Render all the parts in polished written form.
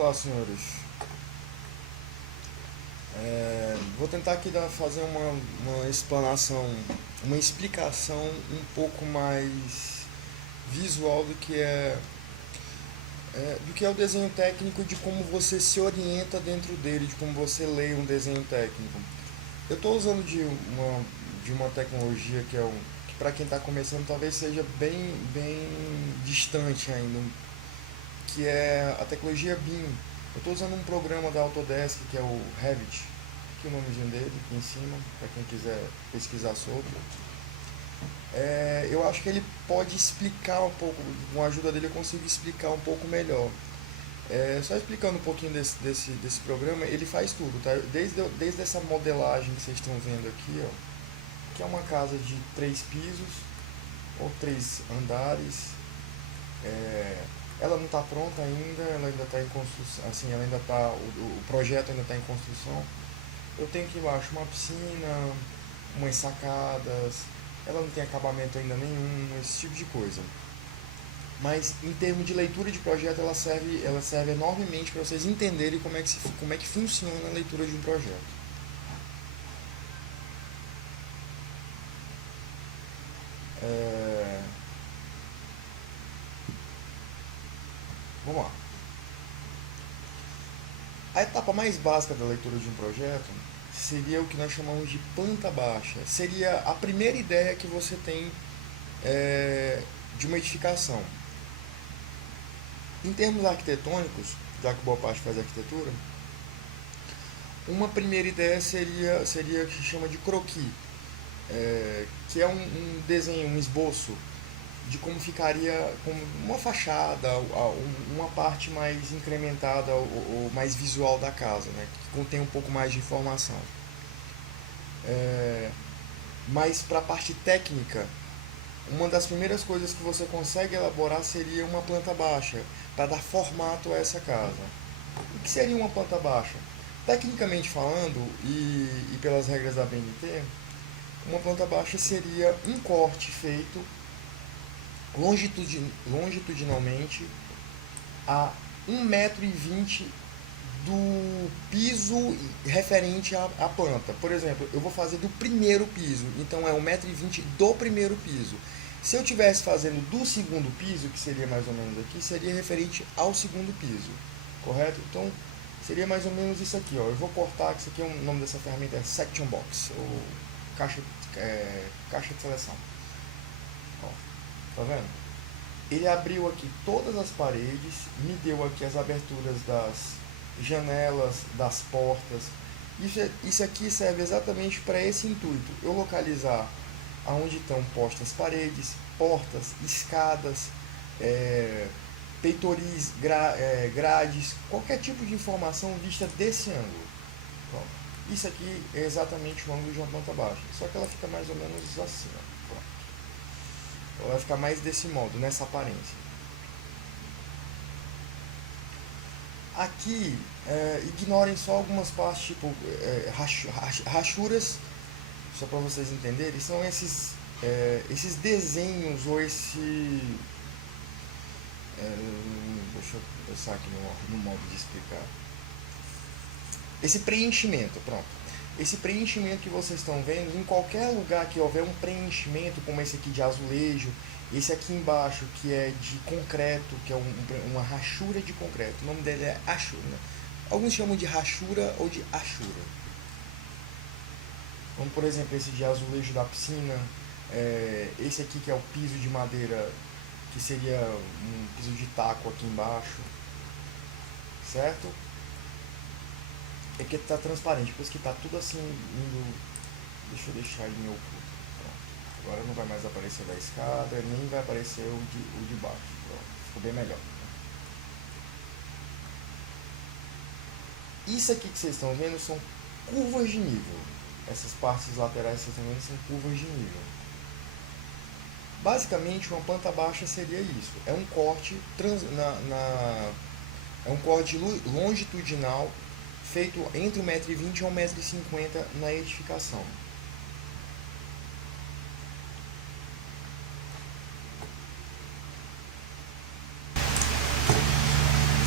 Olá, senhores. Vou tentar aqui fazer uma explanação, uma explicação um pouco mais visual do que é o desenho técnico, de como você se orienta dentro dele, de como você lê um desenho técnico. Eu estou usando de uma tecnologia que para quem está começando talvez seja bem distante ainda, que é a tecnologia BIM. Eu estou usando um programa da Autodesk que é o Revit, aqui o nomezinho dele aqui em cima, para quem quiser pesquisar sobre. Eu acho que ele pode explicar um pouco, com a ajuda dele eu consigo explicar um pouco melhor. Só explicando um pouquinho desse programa, ele faz tudo, tá? Desde essa modelagem que vocês estão vendo aqui, ó, que é uma casa de 3 pisos ou 3 andares. É, ela não está pronta ainda, ela ainda está em construção, assim, ela ainda tá, o projeto ainda está em construção. Eu tenho aqui embaixo uma piscina, umas sacadas, ela não tem acabamento ainda nenhum, esse tipo de coisa. Mas em termos de leitura de projeto, ela serve enormemente para vocês entenderem como é que funciona a leitura de um projeto. É, Vamos lá. A etapa mais básica da leitura de um projeto seria o que nós chamamos de planta baixa. Seria a primeira ideia que você tem é, de uma edificação. Em termos arquitetônicos, já que boa parte faz arquitetura, uma primeira ideia seria o que se chama de croquis, que é um desenho, um esboço de como ficaria como uma fachada, uma parte mais incrementada ou mais visual da casa, né, que contém um pouco mais de informação. É, mas para a parte técnica, uma das primeiras coisas que você consegue elaborar seria uma planta baixa, para dar formato a essa casa. O que seria uma planta baixa? Tecnicamente falando, e pelas regras da BNT, uma planta baixa seria um corte feito longitudinalmente a 1,20 m do piso referente à planta. Por exemplo, eu vou fazer do primeiro piso, então é 1,20 m do primeiro piso. Se eu estivesse fazendo do segundo piso, que seria mais ou menos aqui, seria referente ao segundo piso, correto? Então seria mais ou menos isso aqui, ó. Eu vou cortar, isso aqui, o nome dessa ferramenta é Section Box, ou caixa de seleção. Ó, tá vendo? Ele abriu aqui todas as paredes, me deu aqui as aberturas das janelas, das portas. Isso aqui serve exatamente para esse intuito: eu localizar aonde estão postas paredes, portas, escadas, é, peitoris, grades, qualquer tipo de informação vista desse ângulo. Pronto. Isso aqui é exatamente o ângulo de uma planta baixa, só que ela fica mais ou menos assim, ó. Pronto. Ela vai ficar mais desse modo, nessa aparência. Aqui, ignorem só algumas partes, tipo rachuras, só para vocês entenderem, são esses desenhos ou deixa eu pensar aqui no modo de explicar. Esse preenchimento, pronto. Esse preenchimento que vocês estão vendo, em qualquer lugar que houver um preenchimento, como esse aqui de azulejo, esse aqui embaixo que é de concreto, que é uma rachura de concreto, o nome dele é achura, né? Alguns chamam de rachura ou de achura. Como por exemplo esse de azulejo da piscina, esse aqui que é o piso de madeira, que seria um piso de taco aqui embaixo, certo? É que está transparente, depois que está tudo assim indo. Deixa eu deixar ele em oculto. Pronto. Agora não vai mais aparecer da escada, nem vai aparecer o de baixo. Pronto. Ficou bem melhor. Isso aqui que vocês estão vendo são curvas de nível. Essas partes laterais que vocês estão vendo são curvas de nível. Basicamente, uma planta baixa seria isso. É um corte é um corte longitudinal feito entre 1,20 m e 1,50 m na edificação.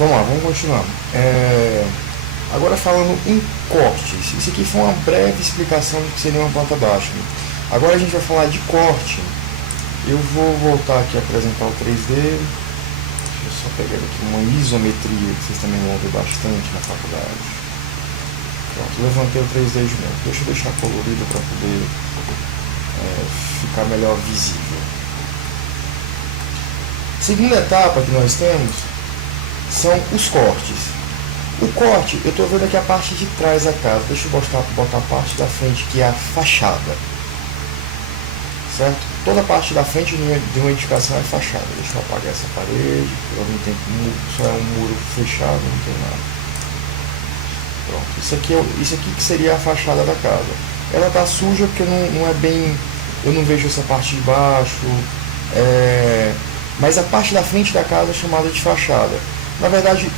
Vamos lá, vamos continuar. Agora falando em cortes. Isso aqui foi uma breve explicação do que seria uma planta baixa. Agora a gente vai falar de corte. Eu vou voltar aqui a apresentar o 3D. Deixa eu só pegar aqui uma isometria que vocês também vão ver bastante na faculdade. Pronto, levantei o 3D de novo. Deixa eu deixar colorido para poder ficar melhor visível. Segunda etapa que nós temos são os cortes. O corte, eu estou vendo aqui a parte de trás da casa. Deixa eu botar a parte da frente, que é a fachada. Certo? Toda a parte da frente de uma edificação é fachada. Deixa eu apagar essa parede. Só é um muro fechado, não tem nada. Pronto. Isso aqui que seria a fachada da casa. Ela está suja porque não é bem... Eu não vejo essa parte de baixo. Mas a parte da frente da casa é chamada de fachada. Na verdade,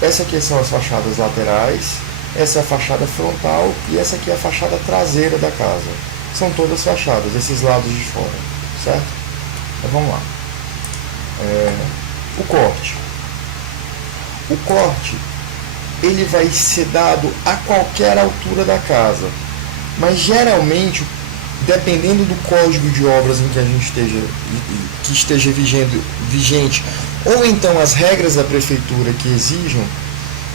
essa aqui são as fachadas laterais, essa é a fachada frontal e essa aqui é a fachada traseira da casa. São todas fachadas, esses lados de fora, certo? Então vamos lá. O corte. O corte, ele vai ser dado a qualquer altura da casa, mas geralmente, dependendo do código de obras em que a gente esteja vigente, ou então as regras da prefeitura que exijam,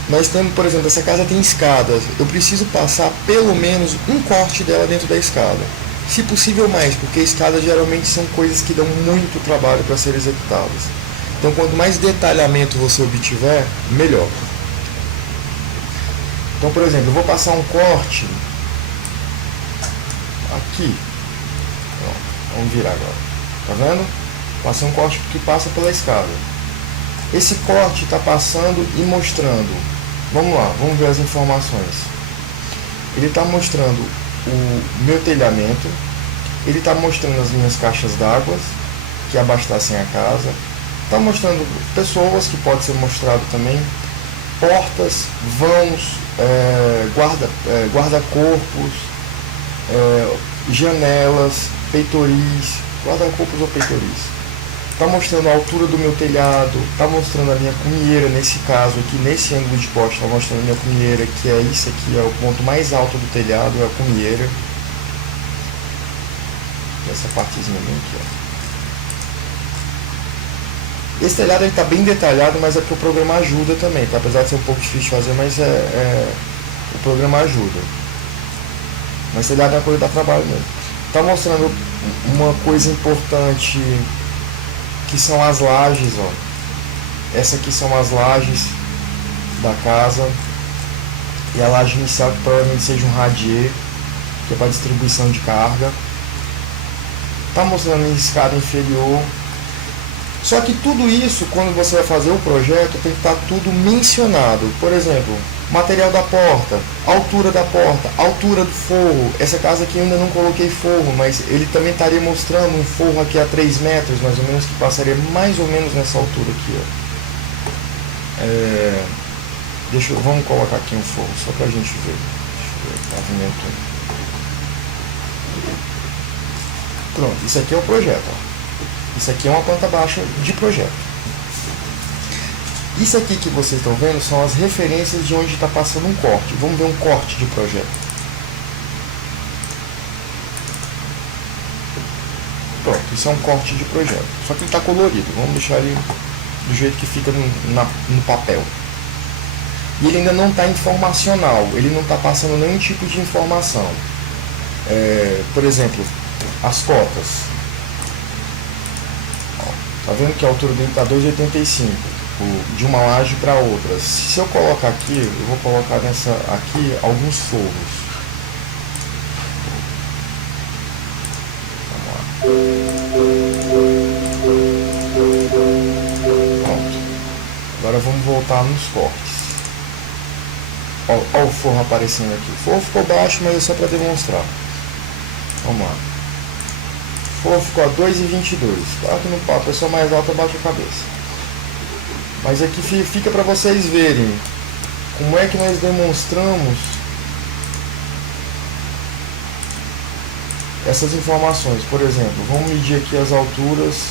nós temos, por exemplo, essa casa tem escadas, eu preciso passar pelo menos um corte dela dentro da escada, se possível mais, porque escadas geralmente são coisas que dão muito trabalho para serem executadas. Então, quanto mais detalhamento você obtiver, melhor. Então, por exemplo, eu vou passar um corte aqui. Vamos virar agora. Tá vendo? Passei um corte que passa pela escada. Esse corte está passando e mostrando. Vamos lá, vamos ver as informações. Ele está mostrando o meu telhamento. Ele está mostrando as minhas caixas d'água que abastecem a casa. Está mostrando pessoas, que pode ser mostrado também. Portas, vãos, guarda-corpos, janelas, peitoris, guarda-corpos ou peitoris. Está mostrando a altura do meu telhado, está mostrando a minha cumieira, nesse caso aqui, nesse ângulo de poste, está mostrando a minha cumieira, que é isso aqui, é o ponto mais alto do telhado, é a cumieira. Essa partezinha bem aqui, ó. Esse telhado está bem detalhado, mas é porque o programa ajuda também, tá? Apesar de ser um pouco difícil de fazer, mas o programa ajuda. Mas telhado é uma coisa que dá trabalho mesmo. Está mostrando uma coisa importante, que são as lajes, ó. Essa aqui são as lajes da casa. E a laje inicial, que provavelmente seja um radier, que é para distribuição de carga. Está mostrando a escada inferior. Só que tudo isso, quando você vai fazer o projeto, tem que estar tudo mencionado. Por exemplo, material da porta, altura da porta, altura do forro. Essa casa aqui eu ainda não coloquei forro, mas ele também estaria mostrando um forro aqui a 3 metros, mais ou menos, que passaria mais ou menos nessa altura aqui, ó. Vamos colocar aqui um forro, só pra gente ver. Deixa eu ver, pavimento. Pronto, isso aqui é o projeto, ó. Isso aqui é uma planta baixa de projeto. Isso aqui que vocês estão vendo são as referências de onde está passando um corte. Vamos ver um corte de projeto. Pronto, isso é um corte de projeto. Só que ele está colorido. Vamos deixar ele do jeito que fica no papel. E ele ainda não está informacional. Ele não está passando nenhum tipo de informação. Por exemplo, as cotas. Tá vendo que a altura dele está 2,85 de uma laje para outra. Se eu colocar aqui, eu vou colocar nessa aqui alguns forros. Vamos lá. Pronto. Agora vamos voltar nos cortes. Ó o forro aparecendo aqui. O forro ficou baixo, mas é só para demonstrar. Vamos lá. O forro ficou a 2,22. Claro que no papo a pessoa mais alta bate a cabeça. Mas aqui fica para vocês verem como é que nós demonstramos essas informações. Por exemplo, vamos medir aqui as alturas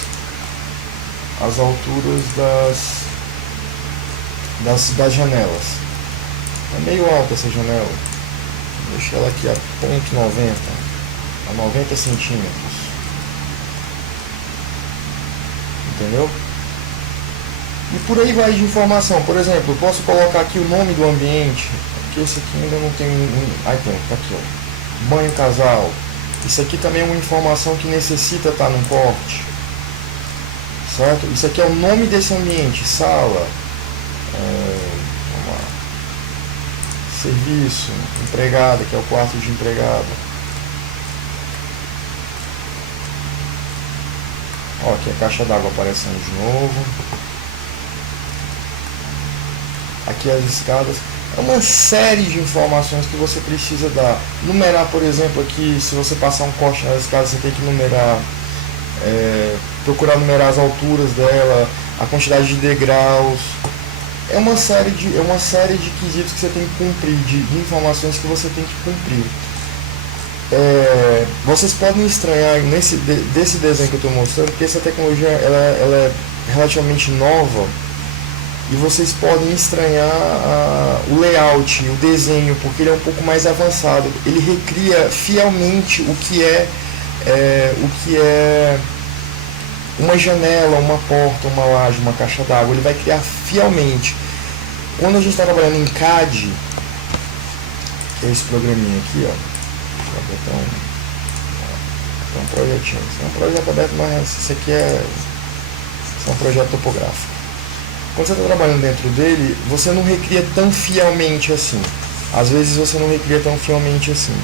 das janelas. É meio alta essa janela. Vou deixar ela aqui a 0,90, a 90 centímetros. Entendeu? E por aí vai de informação. Por exemplo, eu posso colocar aqui o nome do ambiente, porque esse aqui ainda não tem Aí tem, tá aqui, ó. Banho casal. Isso aqui também é uma informação que necessita estar num corte. Certo? Isso aqui é o nome desse ambiente. Sala. Vamos lá. Serviço. Empregada, que é o quarto de empregada. Ó, aqui a caixa d'água aparecendo de novo. Aqui as escadas. É uma série de informações que você precisa dar. Numerar, por exemplo, aqui, se você passar um corte nas escadas, você tem que numerar, procurar numerar as alturas dela, a quantidade de degraus. É uma série de quesitos que você tem que cumprir, de informações que você tem que cumprir. Vocês podem estranhar desse desenho que eu estou mostrando, porque essa tecnologia ela é relativamente nova. E vocês podem estranhar o layout, o desenho, porque ele é um pouco mais avançado. Ele recria fielmente o que é uma janela, uma porta, uma laje, uma caixa d'água. Ele vai criar fielmente. Quando a gente está trabalhando em CAD, que é esse programinha aqui, ó. Deixa eu botar um projetinho. Esse é um projeto aberto, mas esse aqui é um projeto topográfico. Quando você está trabalhando dentro dele, você não recria tão fielmente assim. Às vezes você não recria tão fielmente assim.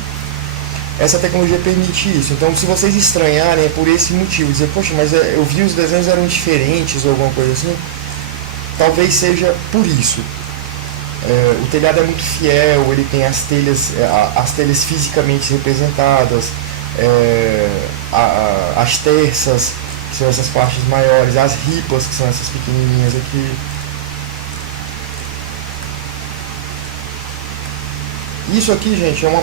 Essa tecnologia permite isso. Então, se vocês estranharem, é por esse motivo. Dizer, poxa, mas eu vi os desenhos eram diferentes ou alguma coisa assim. Talvez seja por isso. O telhado é muito fiel, ele tem as telhas fisicamente representadas, as terças, que são essas partes maiores, as ripas, que são essas pequenininhas aqui. Isso aqui, gente, é um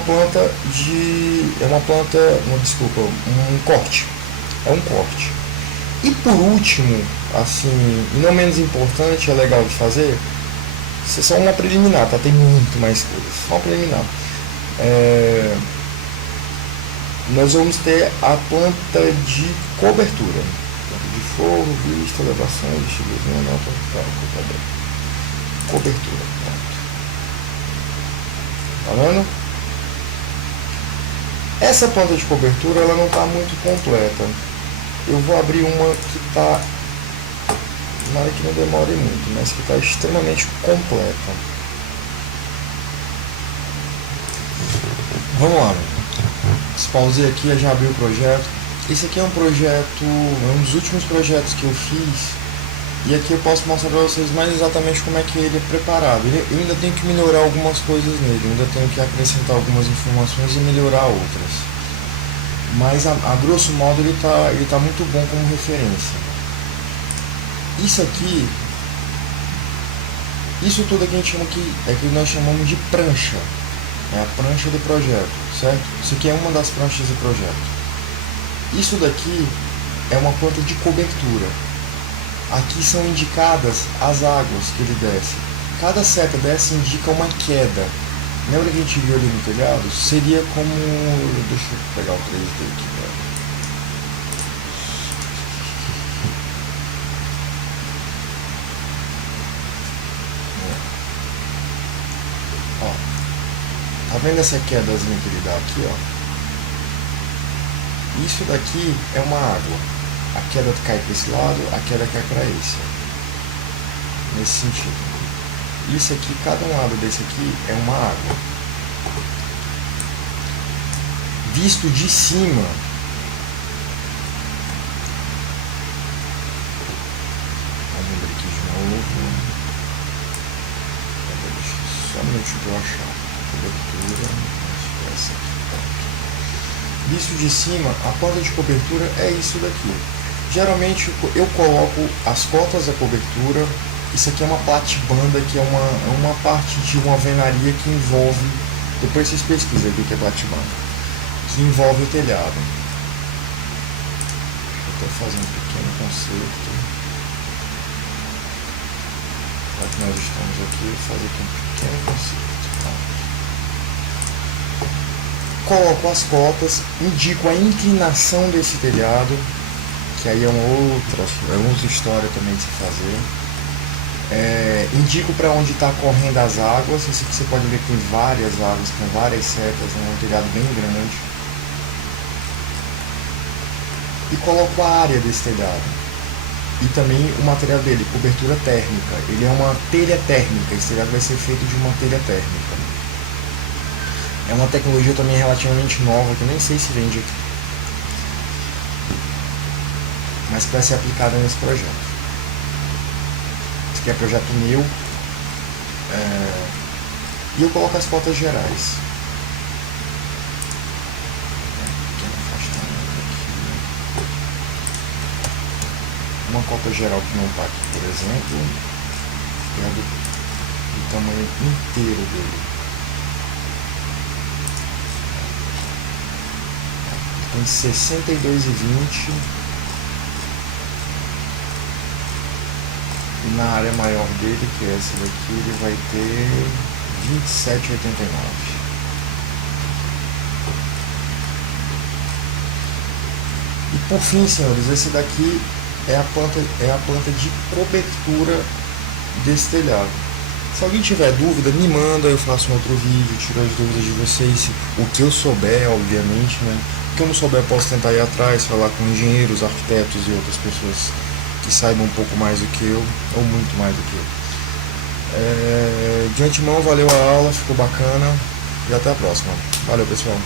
corte. É um corte. E por último, assim, e não menos importante, é legal de fazer, só uma preliminar, tá? Tem muito mais coisas. Só uma preliminar. Nós vamos ter a planta de cobertura. De forro, vista, elevações, vestibulinho, cobertura. Tá vendo? Essa planta de cobertura ela não está muito completa. Eu vou abrir uma que está, nada que não demore muito, mas que está extremamente completa. Vamos lá. Pausei aqui, eu já abri o projeto. Esse aqui é um projeto, é um dos últimos projetos que eu fiz. E aqui eu posso mostrar para vocês mais exatamente como é que ele é preparado. Eu ainda tenho que melhorar algumas coisas nele, ainda tenho que acrescentar algumas informações e melhorar outras. Mas a grosso modo ele tá muito bom como referência. Isso tudo aqui a gente chama que nós chamamos de prancha. É a prancha do projeto, certo? Isso aqui é uma das pranchas do projeto. Isso daqui é uma planta de cobertura. Aqui são indicadas as águas que ele desce. Cada seta dessa indica uma queda. Lembra que a gente viu ali no telhado? Seria como... Deixa eu pegar o 3D aqui. Ó, tá vendo essa quedazinha que ele dá aqui, ó? Isso daqui é uma água. A queda cai para esse lado, a queda cai para esse. Nesse sentido. Isso aqui, cada um lado desse aqui é uma água. Visto de cima, vamos abrir aqui de novo. Só um minutinho para eu achar. Cobertura. Essa aqui. Visto de cima, a porta de cobertura é isso daqui. Geralmente eu coloco as cotas da cobertura. Isso aqui é uma platibanda, que é uma parte de uma alvenaria que envolve, depois vocês pesquisam o que é platibanda, que envolve o telhado. Deixa eu até fazer um pequeno conserto. Já que nós estamos aqui, eu vou fazer aqui um pequeno conceito. Coloco as cotas, indico a inclinação desse telhado, que aí é outra história também de se fazer. Indico para onde está correndo as águas. Isso aqui você pode ver que tem várias águas com várias setas, é um telhado bem grande. E coloco a área desse telhado e também o material dele, cobertura térmica. Ele é uma telha térmica, esse telhado vai ser feito de uma telha térmica. É uma tecnologia também relativamente nova, que eu nem sei se vende aqui, mas que vai ser aplicada nesse projeto. Esse aqui é projeto meu. E eu coloco as cotas gerais. Uma cota geral que não está aqui, por exemplo, é do tamanho inteiro dele. Tem 62,20 e na área maior dele, que é essa daqui, ele vai ter 27,89. E por fim, senhores, esse daqui é a planta de cobertura desse telhado. Se alguém tiver dúvida, me manda, eu faço um outro vídeo, tiro as dúvidas de vocês, o que eu souber, obviamente, né? O que eu não souber, eu posso tentar ir atrás, falar com engenheiros, arquitetos e outras pessoas que saibam um pouco mais do que eu, ou muito mais do que eu. De antemão, valeu a aula, ficou bacana, e até a próxima. Valeu, pessoal.